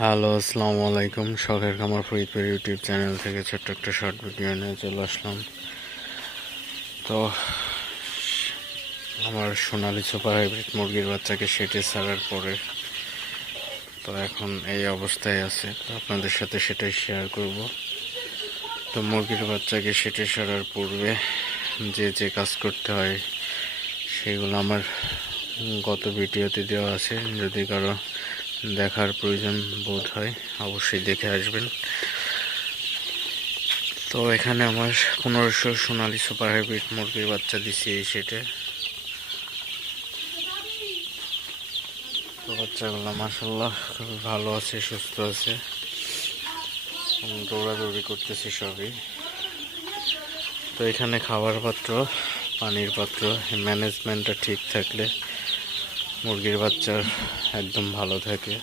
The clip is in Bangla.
হ্যালো, আসসালামু আলাইকুম। শখের খামার ফরিদপুর ইউটিউব চ্যানেল থেকে ছোট্ট একটা শর্ট ভিডিও নিয়ে চলে আসলাম। তো আমার সোনালি সুপার হাইব্রিড মুরগির বাচ্চাকে সেটে ছাড়ার পরে তো এখন এই অবস্থায় আছে, তো আপনাদের সাথে সেটাই শেয়ার করব। তো মুরগির বাচ্চাকে সেটে ছাড়ার পূর্বে যে যে কাজ করতে হয় সেগুলো আমার গত ভিডিওতে দেওয়া আছে। যদি কারো দেখার প্রয়োজন বোধ হয় অবশ্যই দেখে আসবেন। তো এখানে আমার 1500 সোনালি সুপার হাইব্রিড মুরগির বাচ্চা দিছি এই সেটে। তো বাচ্চাগুলো মাশাআল্লাহ খুবই ভালো আছে, সুস্থ আছে, দৌড়াদৌড়ি করতেছে সবই। তো এখানে খাবার পাত্র, পানির পাত্র ম্যানেজমেন্টটা ঠিক থাকলে মুরগির বাচ্চার একদম ভালো থাকে।